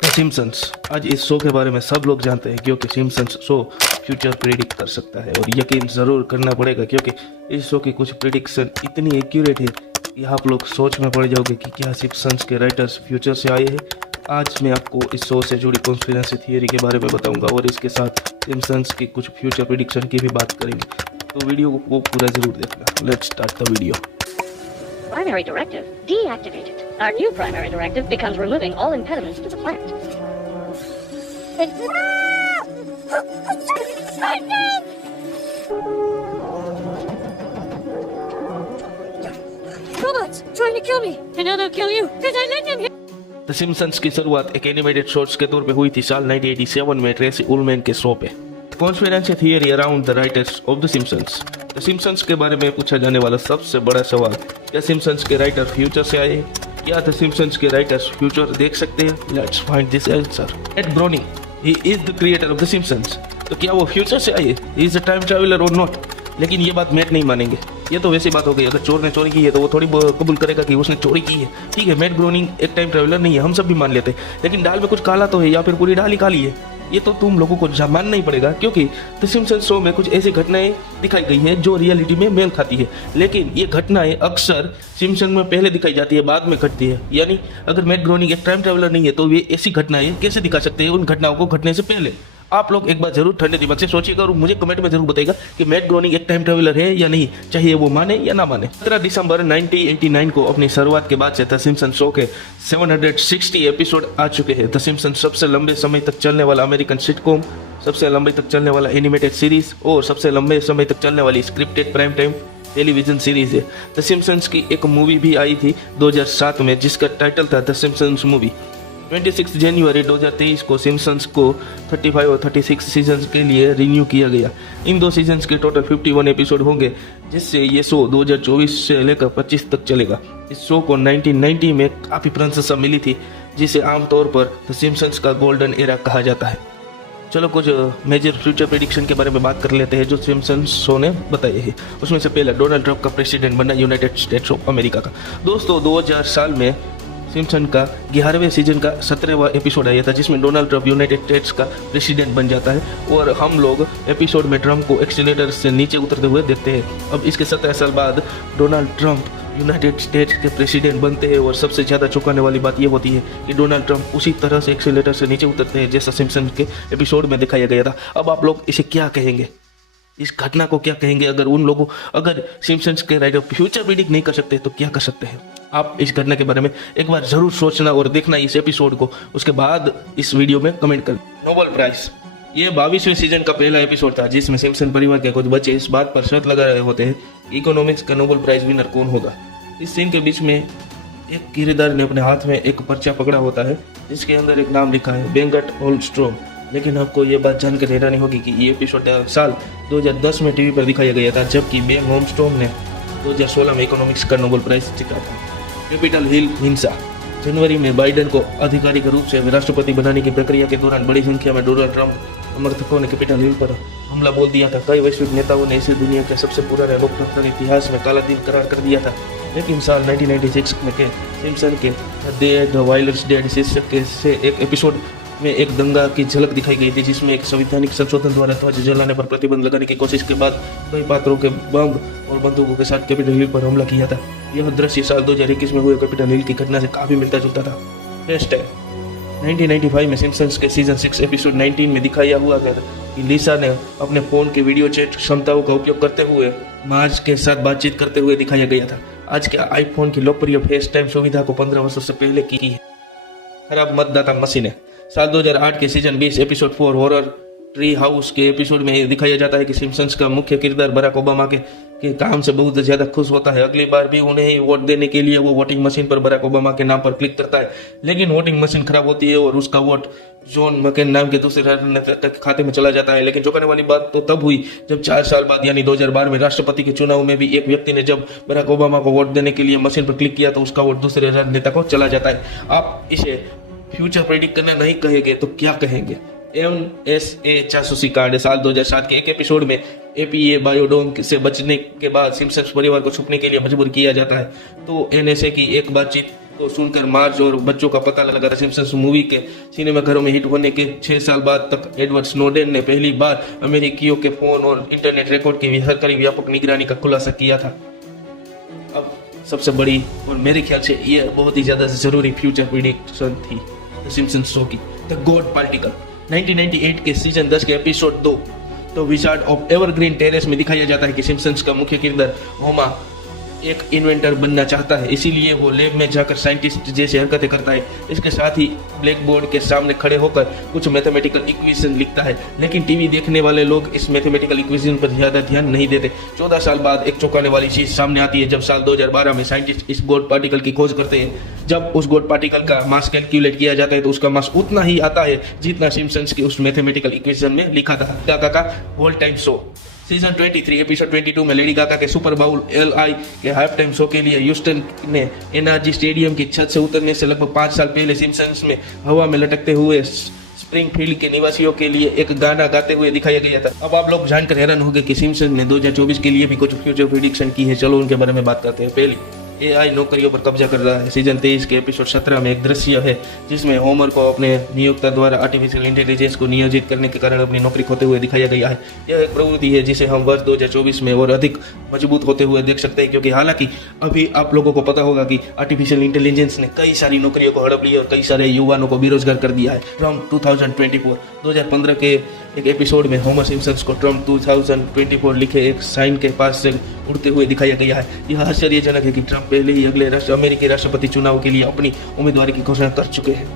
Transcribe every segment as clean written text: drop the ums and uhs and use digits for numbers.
The Simpson's. आज इस show के बारे में सब लोग जानते हैं क्योंकि सिम्पसन्स शो फ्यूचर प्रेडिक्ट कर सकता है और यकीन ज़रूर करना पड़ेगा क्योंकि इस शो की कुछ प्रेडिक्शन इतनी एक्यूरेट है कि आप लोग सोच में पड़ जाओगे कि क्या सिम्पसन्स के राइटर्स फ्यूचर से आए हैं। आज मैं आपको इस शो से जुड़ी कॉन्स्पिरेसी थियरी के बारे में बताऊंगा और इसके साथ सिम्पसन्स की कुछ फ्यूचर प्रेडिक्शन की भी बात करेंगे, तो वीडियो को पूरा ज़रूर देखना। Let's start the video. Primary directive deactivated. Our new primary directive becomes removing all impediments to the plant. Robots trying to kill me. And now they'll kill you because I let them hit. The Simpsons की शुरुआत एक animated shorts के तौर पे हुई थी साल 1987 में ट्रेसी उलमैन के शो पे। Conspiracy theory around the writers of the Simpsons. The Simpsons के बारे में पूछा जाने वाला सबसे बड़ा सवाल, क्या सिम्पसन्स के राइटर फ्यूचर से आए? क्या द सिम्पसन्स के राइटर्स फ्यूचर देख सकते हैं? Let's find this answer. Matt Groening, he is the creator of the Simpsons, तो क्या वो फ्यूचर से आए? He is a time traveller और नॉट? लेकिन ये बात मैट नहीं मानेंगे। ये तो वैसी बात हो गई, अगर चोर ने चोरी की है तो वो थोड़ी कबूल करेगा कि उसने चोरी की है। ठीक है, मैट ग्रोनिंग एक टाइम ट्रैवलर नहीं है, हम सब भी मान लेते हैं, लेकिन दाल में कुछ काला तो है या फिर पूरी दाल ही काली है, ये तो तुम लोगों को मानना ही पड़ेगा क्योंकि द सिम्पसन्स शो में कुछ ऐसी घटनाएं दिखाई गई हैं जो रियलिटी में मेल खाती है। लेकिन ये घटनाएं अक्सर सिम्पसन में पहले दिखाई जाती है, बाद में घटती है। यानी अगर मैट ग्रोनिंग एक टाइम ट्रैवलर नहीं है तो ये ऐसी घटनाएं कैसे दिखा सकते हैं उन घटनाओं को घटने से पहले? आप लोग एक बार जरूर ठंडे दिमाग से सोचिएगा और मुझे कमेंट में जरूर बताइएगा कि मैट ग्रोनिंग एक टाइम ट्रैवलर है या नहीं, चाहिए वो माने या ना माने। 17 दिसंबर 1989 को अपनी शुरुआत के बाद से द सिम्पसन्स शो के 760 एपिसोड आ चुके हैं। द सिम्पसन्स सबसे लंबे समय तक चलने वाला अमेरिकन सिटकॉम, सबसे लंबे तक चलने वाला एनिमेटेड सीरीज और सबसे लंबे समय तक चलने वाली scripted prime time television series है। द सिम्पसन्स की एक मूवी भी आई थी 2007 में जिसका टाइटल था द सिम्पसन्स मूवी। 26 जनवरी 2023 को सिम्पसन्स को 35 और 36 सीजन के लिए रिन्यू किया गया। इन दो सीजन्स के टोटल 51 एपिसोड होंगे, जिससे ये शो 2024 से लेकर 25 तक चलेगा। इस शो को 1990 में काफ़ी प्रशंसा मिली थी, जिसे आमतौर पर द सिम्पसन्स का गोल्डन एरा कहा जाता है। चलो कुछ मेजर फ्यूचर प्रेडिक्शन के बारे में बात कर लेते हैं जो सिम्पसन्स शो ने बताए हैं। उसमें से पहला, डोनाल्ड ट्रंप का प्रेसिडेंट बनना यूनाइटेड स्टेट्स ऑफ अमेरिका का। दोस्तों 2000 साल में सिम्पसन का 11वें सीजन का 17वां एपिसोड आया था जिसमें डोनाल्ड ट्रंप यूनाइटेड स्टेट्स का प्रेसिडेंट बन जाता है और हम लोग एपिसोड में ट्रंप को एक्सीलेटर से नीचे उतरते हुए देखते हैं। अब इसके 17 साल बाद डोनाल्ड ट्रंप यूनाइटेड स्टेट्स के प्रेसिडेंट बनते हैं और सबसे ज़्यादा चौंकाने वाली बात यह होती है कि डोनाल्ड ट्रंप उसी तरह से एक्सीलेटर से नीचे उतरते हैं जैसा सिम्पसन के एपिसोड में दिखाया गया था। अब आप लोग इसे क्या कहेंगे, इस घटना को क्या कहेंगे? अगर सिम्पसन्स के राइटर फ्यूचर प्रेडिक्ट नहीं कर सकते तो क्या कर सकते हैं? आप इस घटना के बारे में एक बार जरूर सोचना और देखना इस एपिसोड को, उसके बाद इस वीडियो में कमेंट करना। नोबेल प्राइज, ये 22वें सीजन का पहला एपिसोड था जिसमें सिम्पसन परिवार के कुछ बच्चे इस बात पर शर्त लगा रहे होते हैं इकोनॉमिक्स का नोबेल प्राइज विनर कौन होगा। इस सीन के बीच में एक किरदार ने अपने हाथ में एक पर्चा पकड़ा होता है जिसके अंदर एक नाम लिखा है, बेंगट होल्स्ट्रोम। लेकिन आपको ये बात जानकर हैरानी होगी कि ये एपिसोड साल 2010 में टीवी पर दिखाया गया था, जबकि बेंग होल्स्ट्रोम ने 2016 में इकोनॉमिक्स का नोबेल प्राइज जीता था। कैपिटल हिल हिंसा, जनवरी में बाइडेन को आधिकारिक रूप से राष्ट्रपति बनाने की प्रक्रिया के दौरान बड़ी संख्या में डोनाल्ड ट्रंप समर्थकों ने कैपिटल हिल पर हमला बोल दिया था। कई वैश्विक नेताओं ने इसे दुनिया के सबसे पुराने लोकतंत्र इतिहास में काला दिन करार कर दिया था। लेकिन साल 1996 में के सिम्पसन के द वायलेंस डेड शीर्षक से एक एपिसोड में एक दंगा की झलक दिखाई गई थी जिसमें एक संवैधानिक संशोधन द्वारा ध्वज जलाने पर प्रतिबंध लगाने की कोशिश के बाद कई पात्रों के बम और बंदूकों के साथ कैपिटल हिल पर हमला किया था। यह दृश्य साल 2021 में हुए कैपिटल हिल की घटना से काफी मिलता जुलता था। 1995 में सिम्पसन्स के सीजन 6 एपिसोड 19 में दिखाया हुआ कि लिसा ने अपने फोन के वीडियो चैट क्षमताओं का उपयोग करते हुए मार्ज के साथ बातचीत करते हुए दिखाया गया था। आज के आईफोन की लोकप्रिय फेस टाइम सुविधा को 15 वर्षों से पहले की है। खराब मतदाता मशीनें, साल 2008 के season 20 episode 4 horror tree house के एपिसोड में दिखाया जाता है कि सिम्पसन्स का मुख्य किरदार बराक ओबामा के काम से बहुत ज्यादा खुश होता है। अगली बार भी उन्हें ही वोट देने के लिए वो वोटिंग मशीन पर बराक ओबामा के नाम पर क्लिक करता है, लेकिन वोटिंग मशीन खराब होती है और उसका वोट जॉन मकेन नाम के दूसरे राजनेता के खाते में चला जाता है। लेकिन चौंकाने वाली बात तो तब हुई जब 4 साल बाद यानी 2012 में राष्ट्रपति के चुनाव में भी एक व्यक्ति ने जब बराक ओबामा को वोट देने के लिए मशीन पर क्लिक किया तो उसका वोट दूसरे राजनेता को चला जाता है। आप इसे फ्यूचर प्रेडिक्ट करना नहीं कहेंगे तो क्या कहेंगे? NSA जासूसी कांड, साल 2007 के एक एपिसोड में APA बायोडोम से बचने के बाद सिम्पसन्स परिवार को छुपने के लिए मजबूर किया जाता है। तो NSA की एक बातचीत तो सुनकर मार्ज और बच्चों का पता लगा द सिम्पसंस मूवी के सिनेमाघरों में हिट होने के 6 साल बाद तक एडवर्ड स्नोडेन ने पहली बार अमेरिकियों के फोन और इंटरनेट रिकॉर्ड की सरकारी व्यापक निगरानी का खुलासा किया था। अब सबसे बड़ी और मेरे ख्याल से यह बहुत ही ज्यादा जरूरी फ्यूचर प्रेडिक्शन थी द सिम्पसंस शो की, द गॉड पार्टिकल। 1998 के सीजन 10 के एपिसोड 2 तो विजार्ड ऑफ एवरग्रीन टेरेस में दिखाया जाता है कि सिम्पसंस का मुख्य किरदार होमा एक इन्वेंटर बनना चाहता है, इसीलिए वो लैब में जाकर साइंटिस्ट जैसी हरकतें करता है। इसके साथ ही ब्लैक बोर्ड के सामने खड़े होकर कुछ मैथमेटिकल इक्वेशन लिखता है, लेकिन टीवी देखने वाले लोग इस मैथमेटिकल इक्वेशन पर ज्यादा ध्यान नहीं देते। 14 साल बाद एक चौंकाने वाली चीज सामने आती है जब साल 2012 में साइंटिस्ट इस गॉड पार्टिकल की खोज करते हैं। जब उस गॉड पार्टिकल का मास कैलकुलेट किया जाता है तो उसका मास उतना ही आता है जितना सिम्पसंस के उस मैथमेटिकल इक्वेशन में लिखा था। गागा का whole time show season 23 episode 22 में लेडी गागा के सुपर बाउल LI के हाफ टाइम शो के लिए ह्यूस्टन ने NRG स्टेडियम की छत से उतरने से लगभग 5 साल पहले सिम्पसंस में हवा में लटकते हुए स्प्रिंगफील्ड के निवासियों के लिए एक गाना गाते हुए दिखाया गया था। अब आप लोग जानकर हैरान होंगे कि सिम्पसंस ने 2024 के लिए भी कुछ फ्यूचर प्रेडिक्शन की है। चलो उनके बारे में बात करते हैं। पहली, AI नौकरियों पर कब्जा कर रहा है। सीजन 23 के एपिसोड 17 में एक दृश्य है जिसमें होमर को अपने नियोक्ता द्वारा आर्टिफिशियल इंटेलिजेंस को नियोजित करने के कारण अपनी नौकरी खोते हुए दिखाया गया है। यह एक प्रवृत्ति है जिसे हम वर्ष 2024 में और अधिक मजबूत होते हुए देख सकते हैं, क्योंकि हालांकि अभी आप लोगों को पता होगा कि आर्टिफिशियल इंटेलिजेंस ने कई सारी नौकरियों को हड़प लिया और कई सारे युवाओं को बेरोजगार कर दिया है। ट्रम्प 2024 के एक एपिसोड में होमर सिम्पसंस को ट्रम्प 2024 लिखे एक साइन के पास से उड़ते हुए दिखाया गया है। यह आश्चर्यजनक है कि ट्रम्प पहले ही अगले अमेरिकी राष्ट्रपति चुनाव के लिए अपनी उम्मीदवारी की घोषणा कर चुके हैं।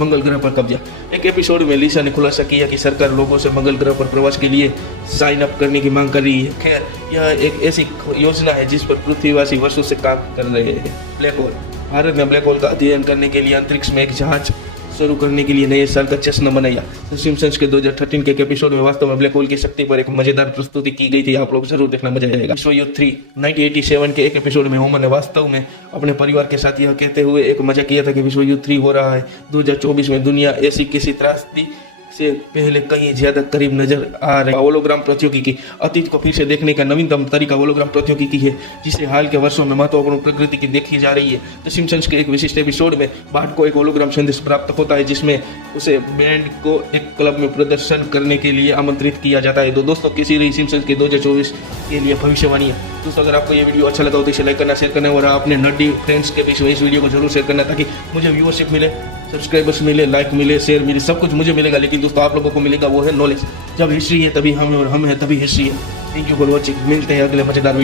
मंगल ग्रह पर कब्जा। एक एपिसोड में लिसा ने खुलासा किया कि सरकार लोगों से मंगल ग्रह पर प्रवास के लिए साइन अप करने की मांग कर रही है। खैर, यह एक ऐसी योजना है जिस पर पृथ्वीवासी वर्षों से काम कर रहे हैं। Black hole. भारत ने ब्लैक होल का अध्ययन करने के लिए अंतरिक्ष में एक जहाज शुरू करने के लिए नए साल का जश्न मनाया। तो सिम्पसंस के 2013 के एक एपिसोड में वास्तव में ब्लैक होल की शक्ति पर एक मजेदार प्रस्तुति की गई थी। आप लोग जरूर देखना, मजा आएगा। विश्व युद्ध 3 1987 के एक एपिसोड में होमर ने वास्तव में अपने परिवार के साथ यह कहते हुए एक मजा किया था कि विश्व युद्ध 3 हो रहा है। 2024 में दुनिया ऐसी किसी त्रासदी से पहले कहीं ज्यादा करीब नजर आ रही। होलोग्राम प्रौद्योगिकी। अतीत को फिर से देखने का नवीनतम तरीका होलोग्राम प्रौद्योगिकी है, जिसे हाल के वर्षों में महत्वपूर्ण प्रकृति की देखी जा रही है। द सिम्पसंस के एक विशिष्ट एपिसोड में बार्ट को एक होलोग्राम संदेश प्राप्त होता है जिसमें उसे बैंड को एक क्लब में प्रदर्शन करने के लिए आमंत्रित किया जाता है। तो दोस्तों, किसी रही सिम्पसंस के 2024 के लिए भविष्यवाणी है। दोस्तों, अगर आपको ये वीडियो अच्छा लगा हो तो इसे लाइक करना, शेयर करना और अपने नड्डी फ्रेंड्स के बीच में इस वीडियो को जरूर शेयर करना, ताकि मुझे व्यूअरशिप मिले, सब्सक्राइबर्स मिले, लाइक मिले, शेयर मिले, सब कुछ मुझे मिलेगा। लेकिन दोस्तों, आप लोगों को मिलेगा वो है नॉलेज। जब हिस्ट्री है तभी हम, और हम है तभी हिस्ट्री है। Thank you for watching. मिलते हैं अगले मजेदार